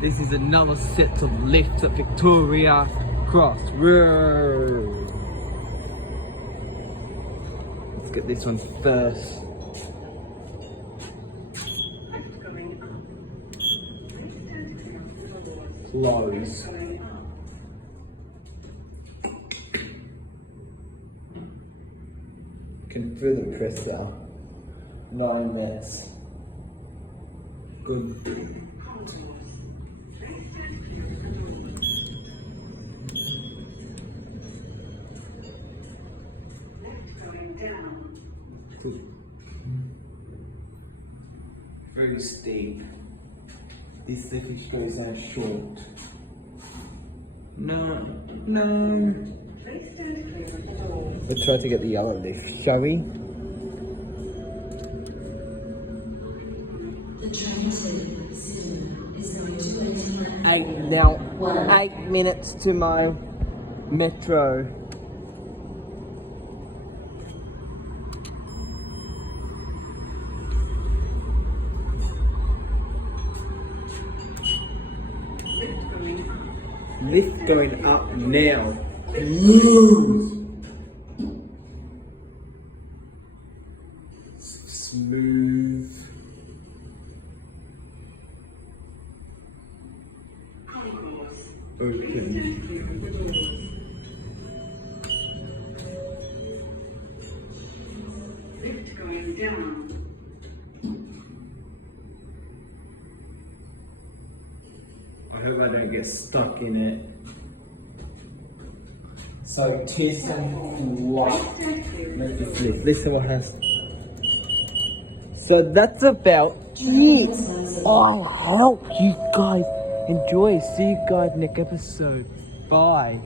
This is another set of lifts at Victoria Cross Road. Let's get this one first. Close. Can feel the pressure. 9 minutes. Good. Very steep. This lift goes out short. No. Let's try to get the other lift, shall we? The train to Sydney is going to 8 minutes to my metro. Lift going up now. Smooth. Open. lift going down. I hope I don't get stuck in it. So Thyssenkrupp. Listen what has. So that's about it. I hope you guys enjoy. See you guys next episode. Bye.